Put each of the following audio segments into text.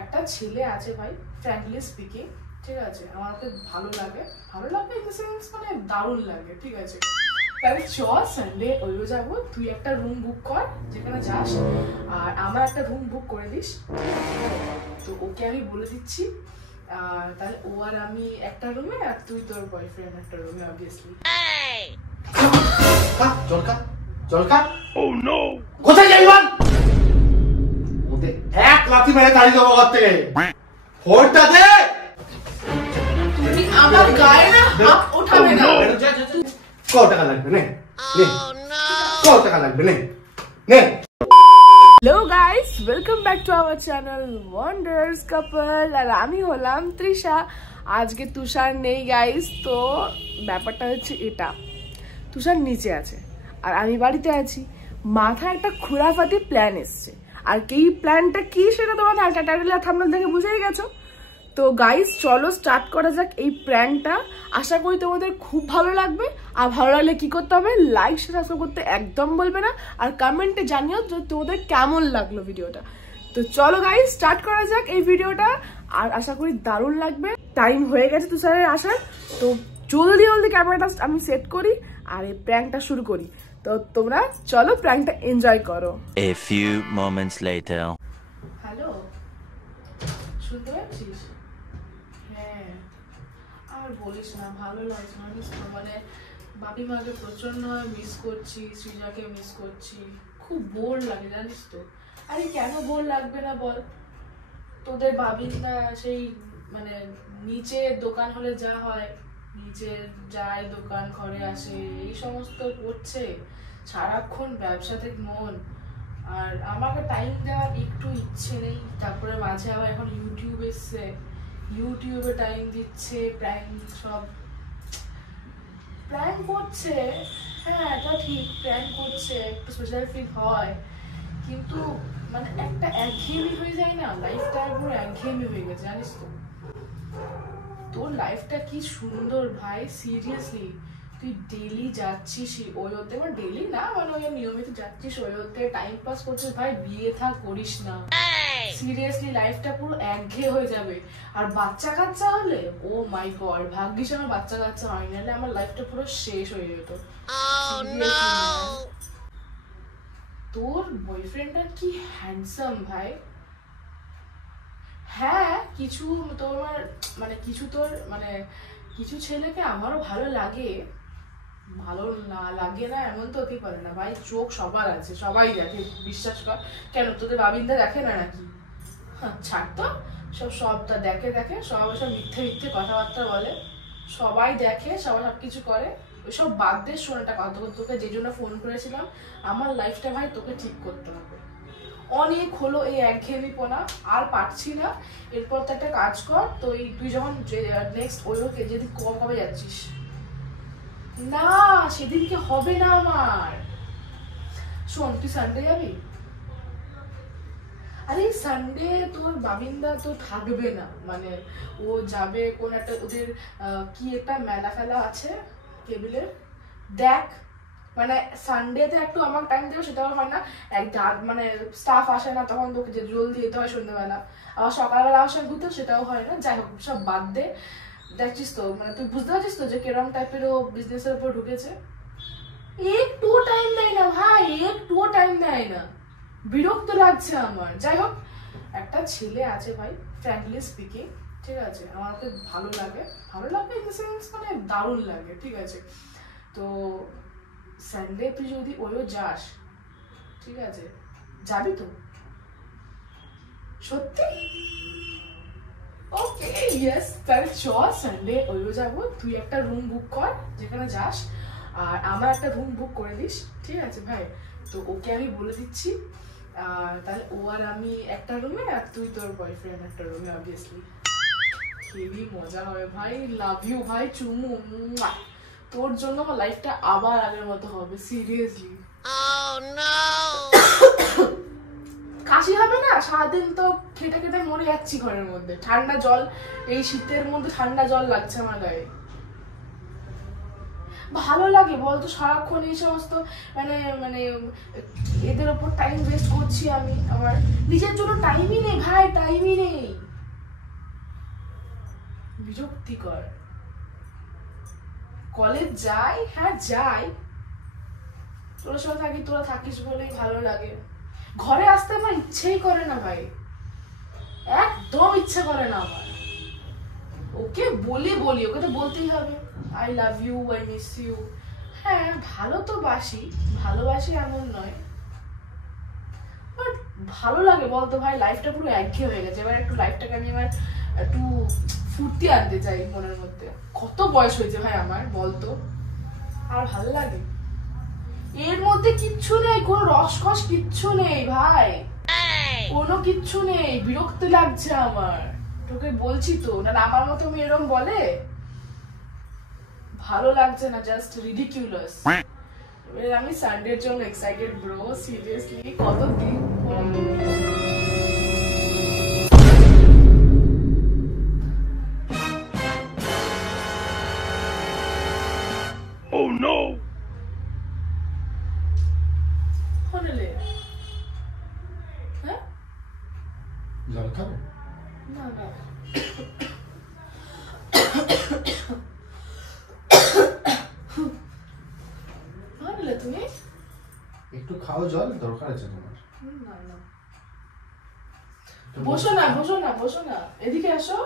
একটা ছেলে আছে ভাই, ফ্র্যাঙ্কলি স্পিকিং, ঠিক আছে, আমাকে ভালো লাগে ইন দ্য সেন্স মানে দারুণ লাগে, ঠিক আছে। তাহলে চ সানডে ওইও যাবো, তুই একটা রুম বুক কর যেখানে যাস, আর আমার একটা রুম বুক করে দিস, তো ওকে আমি বলে দিচ্ছি। তাহলে ও আর আমি একটা রুমে, আর তুই তোর বয়ফ্রেন্ড একটা রুমে, অবভিয়াসলি। কোথায় যাই বল? ওদের এক লাথি মেরে তাড়ি দেবো ঘর থেকে। ফোনটা দে। তুমি আমার গায়ে না হাত ওঠাবে না। কত টাকা লাগবে? নে কত টাকা লাগবে? নে। Hello guys, welcome back to our channel Wonders Couple, আর আমি হলাম তৃষা। আজকে তুষার নেই গাইস, তো ব্যাপারটা হচ্ছে এটা, তুষার নিচে আছে আর আমি বাড়িতে আছি। মাথায় একটা খুরাফাতি প্ল্যান এসছে, আর এই প্ল্যানটা কি সেটা তোমার টাইটেল আর থাম্বনেল দেখে বুঝেই গেছো। তো গাইস চলো স্টার্ট করা যাক এই প্র্যাঙ্কটা। আশা করি তোমাদের খুব ভালো লাগবে, আর ভালো লাগলে কি করতে হবে, লাইক শেয়ার সাবস্ক্রাইব করতে একদম বলবে না, আর কমেন্টে জানিও যে তোমাদের কেমন লাগলো ভিডিওটা। তো চলো গাইস স্টার্ট করা যাক এই ভিডিওটা, আর আশা করি দারুণ লাগবে। টাইম হয়ে গেছে তুষারের আসার, তো জলদি ক্যামেরাটা আমি সেট করি আর এই প্র্যাঙ্কটা শুরু করি। তো তোমরা চলো প্র্যাঙ্কটা এনজয় করো। A few moments later. Hello, শুনতে পাচ্ছিস? হ্যাঁ, আর বলিস না, ভালো লাগছে না, মানে বাপি মাকে প্রচন্ড মিস করছি, সৃজাকে মিস করছি, খুব বোর লাগে জানিস তো। আরে কেন বোর লাগবে না বল, তোদের ভাবিস না সেই মানে নিচে দোকান হলে যা হয়, নিচে যায় দোকান ঘরে আসে, এই সমস্ত করছে, সারাক্ষণ ব্যবসাতে মন, আর আমাকে টাইম দেওয়ার একটু ইচ্ছে নেই। তারপরে মাঝে আবার এখন ইউটিউব এসছে, ইউটিউবে টাইম দিচ্ছে, সব প্র্যাঙ্ক করছে। হ্যাঁ এটা ঠিক, প্র্যাঙ্ক করছে, একটু স্পেশাল ফিল হয়, কিন্তু মানে একটা একঘেয়েমি হয়ে যায় না, লাইফটা পুরো একঘেয়েমি হয়ে গেছে জানিস তো। তোর লাইফটা কি সুন্দর ভাই, সিরিয়াসলি তুই ডেলি যাচ্ছিস ওইতে, মানে ডেলি না মানে ওই নিয়মিত যাচ্ছিস ওইতে, টাইম পাস করছিস ভাই, বিয়ে থা করিস না, সিরিয়াসলি লাইফটা পুরো একঘেয়ে হয়ে যাবে। আর বাচ্চা কাচ্চা হলে ও মাই গড, ভাগ্যিস আমার বাচ্চা কাচ্চা হয়নি, নাহলে আমার লাইফটা পুরো শেষ হয়ে যেত। তোর বয়ফ্রেন্ডটা কি হ্যান্ডসাম ভাই। হ্যাঁ কিছু তোমার মানে কিছু তোর মানে কিছু ছেলেকে আমারও ভালো লাগে, ভালো না লাগে না এমন তো হতেই পারে না ভাই, চোখ সবার আছে, সবাই দেখে, বিশ্বাস কর। কেন তোদের বাবিন্দা দেখে না নাকি? হ্যাঁ ছাড় তো, সবটা দেখে, সব মিথ্যে কথাবার্তা বলে, সবাই দেখে, সবাই সবকিছু করে, ওইসব বাদ দিয়ে শোন একটা কথা, তোকে যে জন্য ফোন করেছিলাম, আমার লাইফটা ভাই তোকে ঠিক করতে হবে। অনেক হলো এই একঘেয়েমিপনা, আর পারছি না। এরপর তো একটা কাজ কর, তো তুই যখন নেক্সট ওইকে যেদিন কবে যাচ্ছিস, না সেদিনকে হবে না আমার, শোন তুই সানডে যাবি। আরে সানডে তোর বাবিন্দা তো থাকবে না, মানে ও যাবে কোন একটা ওদের কি একটা মেলা ফেলা আছে কেবিলের, দেখ মানে সানডেতে একটু আমার টাইম দেবে, সেটাও হয় না, মানে স্টাফ আসে না, তখন তোকে যে জলদি যেতে হয় সন্ধ্যেবেলা, আবার সকালবেলা আসার ঘুরতে সেটাও হয় না। যাই হোক সব বাদ দে, দেখছিস তো মানে তুই বুঝতে পারছিস তো যে কেরম টাইপের ও বিজনেসের উপর ঢুকেছে। একটু টাইম দেয় না ভাই, একটু টাইম দেয় না, বিরক্ত লাগছে আমার। যাই হোক একটা ছেলে আছে ভাই, ফ্র্যাঙ্কলি স্পিকিং, ঠিক আছে, আমাকে ভালো লাগে ইন দ্য সেন্স মানে দারুণ লাগে, ঠিক আছে। তো সানডে তুই যদি ওইও যাস, ঠিক আছে, যাবি তো সত্যি? ওকে ইয়েস, তাহলে চ সানডে ওইও যাবো, তুই একটা রুম বুক কর যেখানে যাস, আর আমার একটা রুম বুক করে দিস, ঠিক আছে ভাই। তো ওকে আমি বলে দিচ্ছি, তাহলে ও আর আমি একটা রুমে, আর তুই তোর বয়ফ্রেন্ড একটা রুমে, অবভিয়াসলি। হেভি মজা হবে ভাই, লাভ ইউ ভাই, চুমু, তোর জন্য আমার লাইফটা আবার আগের মতো হবে, সিরিয়াসলি। কাশি হবে না, সারাদিন তো খেটে মরে যাচ্ছি ঘরের মধ্যে, ঠান্ডা জল, এই শীতের মধ্যে ঠান্ডা জল লাগছে আমার গায়ে। ভালো লাগে বলতো সারাক্ষণ এই সমস্ত মানে মানে এদের ওপর টাইম ওয়েস্ট করছি আমি, আমার নিজের জন্য টাইমই নেই ভাই, টাইমই নেই। বিরক্তিকর। কলেজ যাই, হ্যাঁ যাই, তোর সাথে থাকি, তোরা থাকিস বলেই ভালো লাগে। ঘরে আসতে আমার ইচ্ছেই করে না ভাই, একদম ইচ্ছে করে না আমার। ওকে বলি ওকে তো বলতেই হবে I love you, I miss you. হ্যাঁ ভালো তো ভালোবাসি এমন নয়, বাট ভালো লাগে বলতো ভাই। লাইফটা পুরো একঘেয়ে হয়ে গেছে, এবার একটু লাইফটাকে আমি এবার একটু ফুর্তি আনতে চাই মনের মধ্যে। কত বয়স হয়েছে ভাই আমার বলতো, আর ভালো লাগে? এর মধ্যে কিচ্ছু নেই, কোনো রসকস কিচ্ছু নেই ভাই, কোনো কিচ্ছু নেই। বিরক্তি লাগছে আমার, তোকে বলছি তো। না আমার মতো মেয়ে এরকম বলে? ভালো লাগছে না, জাস্ট রিডিকিউলাস। আমি সানডের জন্য এক্সাইটেড ব্রো, সিরিয়াসলি কত দিন Oh no! হলে। হ্যাঁ জল খাবো? না না হলে তুমি একটু খাও, জল দরকার আছে তোমার। না না বসো না এদিকে আসো।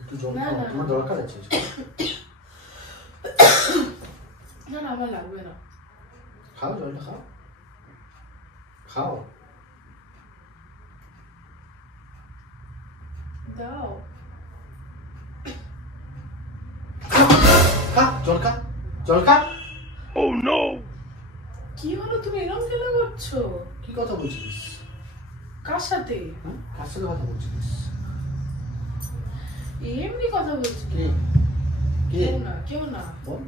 একটু জল না, খাও, না, তোমার না। দরকার আছে। না আমার লাগবে না। খাও, জলটা খাও। দাও। জল খা। Oh no! কি হলো, তুমি এরকম কেন করছো? কি কথা বলছিস? কার সাথে? কার সাথে কথা বলছিস? এমনি কথা বলছি। কে কেউ না বল।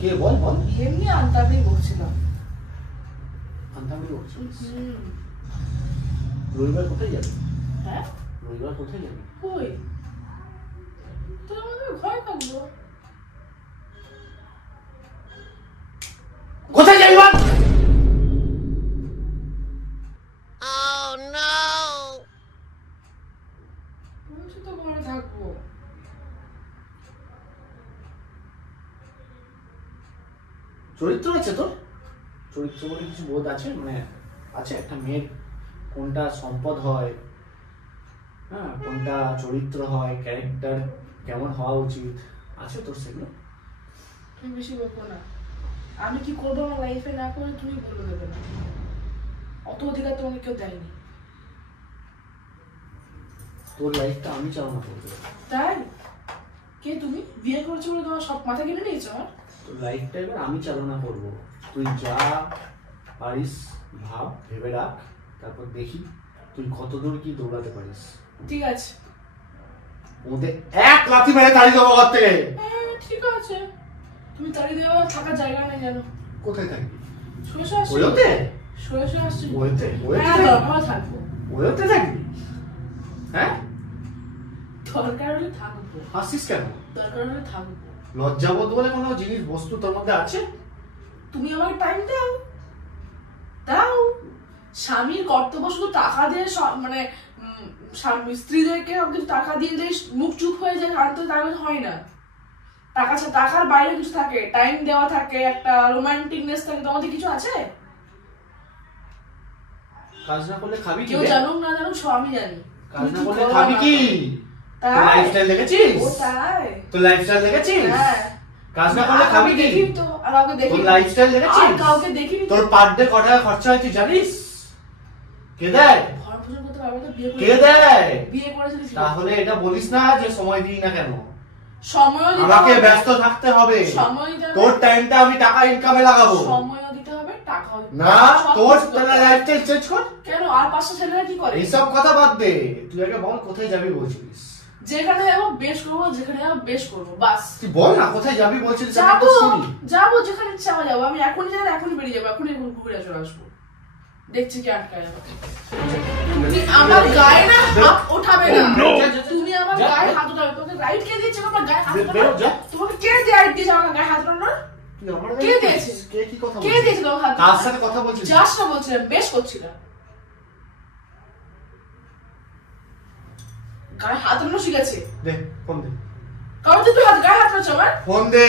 কে বল। এমনি আন্তাবড়ি বলছিলাম। আন্তাবড়ি বলছিস? রবিবার কোথায় যাবি? হ্যাঁ রবিবার কোথায় যাবি? কই? তোর আমাদের ঘরে থাকবো। কোথায় যাবি বল? বলছি তো ঘরে থাকবো। চরিত্র আছে তোর? চরিত্র বলে কিছু বোধ আছে? মানে আছে একটা মেয়ের কোনটা সম্পদ হয়, হ্যাঁ কোনটা চরিত্র হয়, ক্যারেক্টার কেমন হওয়া উচিত, আছে তোর সেগুলো? তুমি বেশি বকো না। আমি কি করবো আমার লাইফে না করে তুমি বলে দেবে না, অত অধিকার তোমাকে কেউ দেয়নি। তোর লাইফটা আমি চালনা করবো। তাই? কে তুমি? বিয়ে করেছো বলে তোমার সব মাথা কিনে নিয়েছো আমার? তোর লাইফটা এবার আমি চালনা করব। তুই যা পারিস ভাব, ভেবে রাখ, তারপর দেখি তুই কতদূর কি দৌড়াতে পারিস। ঠিক আছে, ওদের এক লাথি মেরে তাড়ি দেবো ঘর থেকে। ঠিক আছে। তুমি তাড়ি দেওয়া থাকার জায়গা নেই জানো? কোথায় থাকবি? শুয়ে আসছি। ওইতে শুয়ে আসছি। ওইতে হ্যাঁ দরকার থাকবো। ওইতে থাকবি? হ্যাঁ দরকার হলে থাকবো। হাসিস কেন? দরকার হলে থাকবো। লজ্জাবোধ বলে কোনো জিনিস বস্তু তোর মধ্যে আছে? তুমি আমাকে টাইম দাও। স্বামীর কর্তব্য শুধু টাকা দিয়ে মানে স্ত্রীদেরকে কিছু টাকা দিয়ে দিলে মুখ চুপ হয়ে যায়, আর তো তার হয় না। টাকার বাইরে কিছু থাকে, টাইম দেওয়া থাকে, একটা রোমান্টিকনেস থাকে। তোমাদের কিছু আছে? কাজ না করলে খাবি কি? কেউ জানুক না জানুক সব আমি জানি। কাজ না করলে খাবি কি? তোর লাইফস্টাইল দেখেছিস? ও তাই? তোর লাইফস্টাইল দেখেছিস? হ্যাঁ। কাজ না করলে খাবি কি? দেখিনি তো, আর কাউকে দেখিনি। তোর লাইফস্টাইল দেখেছিস? আর কাউকে দেখিনি। তোর পার ডে কত টাকা খরচা হয় তুই জানিস? কে দেয়? ভরণ পোষণ করতে পারবে তো? বিয়ে কে দেয়? বিয়ে করেছিস? তাহলে এটা বলিস না যে সময় দিই না কেন। সময়ও দিতে আমাকে হবে। ব্যস্ত থাকতে হবে। সময় দিতে হবে। তোর টাইমটা আমি টাকা ইনকামে লাগাবো। সময়ও দিতে হবে, টাকাও দিতে হবে। না, তোর সব কিছু করতে হবে। লাইফস্টাইল চেঞ্জ কর। কেন? আর 5টা ছেলেরা কি করে? এইসব কথা বাদ দে, তুই আগে বল কোথায় যাবি বলছিস? যেখানে যাবো বেশ করবো, যেখানে যাবো বেশ করবো, বাস। তুই বল না কোথায় যাবি বলছিস? আমি যাবো তো শুনি। যাবো যেখানে ইচ্ছা আমার যাবো। আমি এখনই যাই, এখনই বেরিয়ে যাবো, এখনই ঘুরে চলে আসবো। দেখছি কি আটকায় যাবো। তুমি আমার গায়ে না হাত ওঠাবে না। তুমি আমার গায়ে হাত ওঠাবে। তোমাকে রাইট কে দিয়েছে আমার গায়ে হাত ওঠানোর? তোমাকে কে রাইট দিয়েছে আমার গায়ে হাত ওঠানোর? তুই আমার কে দিয়েছে? কে কি কথা কে বলছিস? দিয়েছে তোমাকে হাত? কার সাথে কথা বলছিস? যাস না বলছিলাম, বেশ করছিলাম। গায়ে হাত রাখা শিখেছে। দে ফোন দে। কারণ তুই গায়ে হাত রাখছ আমার। ফোন দে,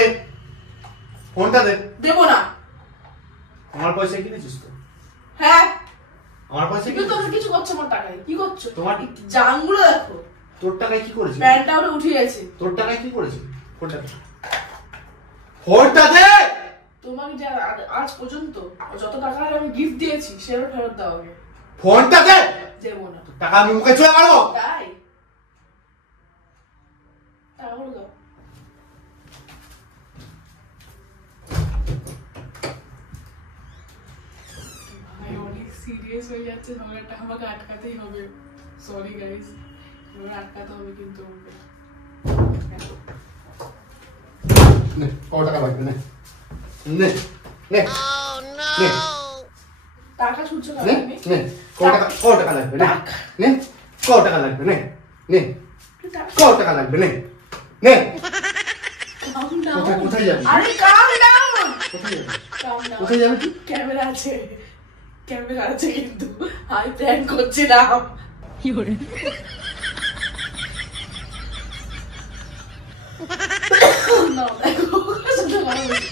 ফোনটা দে। দেবো না। আমার পয়সা কিনেছিস তো? হ্যাঁ আমার পয়সা কিন্তু তোমরা কিছু করছো আমার টাকায়, কি করছো? তোমার জাঙ্গুলো দেখো। তোর টাকায় কি করেছিস? প্যান্টটা ওটা উঠে গেছে। তোর টাকায় কি করেছিস? ফোনটা দে, ফোনটা দে। তোমাকে যে আজ পর্যন্ত যত টাকা আমি গিফট দিয়েছি সেটা ফেরত দাও আগে। ফোনটা দে। দেবো না। টাকা আমি মুখে ছুঁড়ে মারবো। তাই টাকাগুলো দাও। ভাই অনেক সিরিয়াস হয়ে যাচ্ছে ঝগড়াটা, আমাকে আটকাতেই হবে। সরি গাইস, এবার আটকাতে হবে কিন্তু আমাকে। নে, কত টাকা লাগবে? নে নে নে নে টাকা ছুটছো না নে তুমি? নে, কত টাকা লাগবে? নে নে, কত টাকা লাগবে? নে নে, কত টাকা লাগবে? নে নে। Calm down. কোথায় যাবি? আরে calm down. কোথায় যাবি? Calm down. কোথায় যাবি তুই? ক্যামেরা আছে, ক্যামেরা আছে কিন্তু আমি প্ল্যান করছি না। না, দেখো, শুধু ভালো হয়েছে।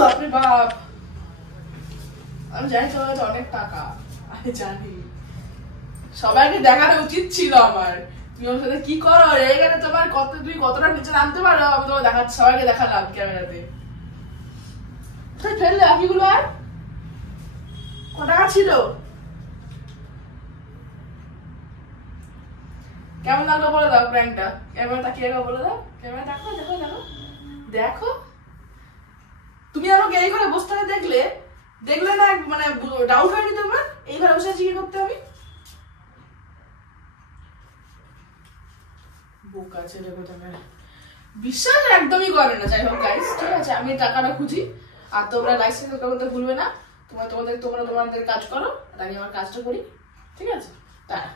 বাপরে বাপ, আমি জানি তোমার কাছে অনেক টাকা, আমি জানি। সবাইকে দেখানো উচিত ছিল আমার। তুমি ওর সাথে কি করো এখানে, তোমার তুমি কতটা নিচে নামতে পারো আমি তোমার দেখাচ্ছি, সবাইকে দেখালাম ক্যামেরাতে। কোথায় ফেললে বাকিগুলো? আর কত টাকা ছিল? কেমন লাগলো বলে দাও প্র্যাঙ্কটা। ক্যামেরা তাকিয়ে গেল বলে দাও। ক্যামেরা দেখো দেখো দেখো দেখো। তুমি আমাকে এই ঘরে বসতে দেখলে দেখলে না, মানে ডাউট হয়নি তোমার এই ঘরে বসে আছি কি করতে? আমি বোকা ছেলে কোথাকার, বিশ্বাস একদমই করে না। যাই হোক গাইস, ঠিক আছে, আমি টাকাটা খুঁজি আর তোমরা লাইক সাবস্ক্রাইব করতে ভুলবে না। তোমরা তোমাদের কাজ করো আর আমি আমার কাজটা করি, ঠিক আছে? টাটা।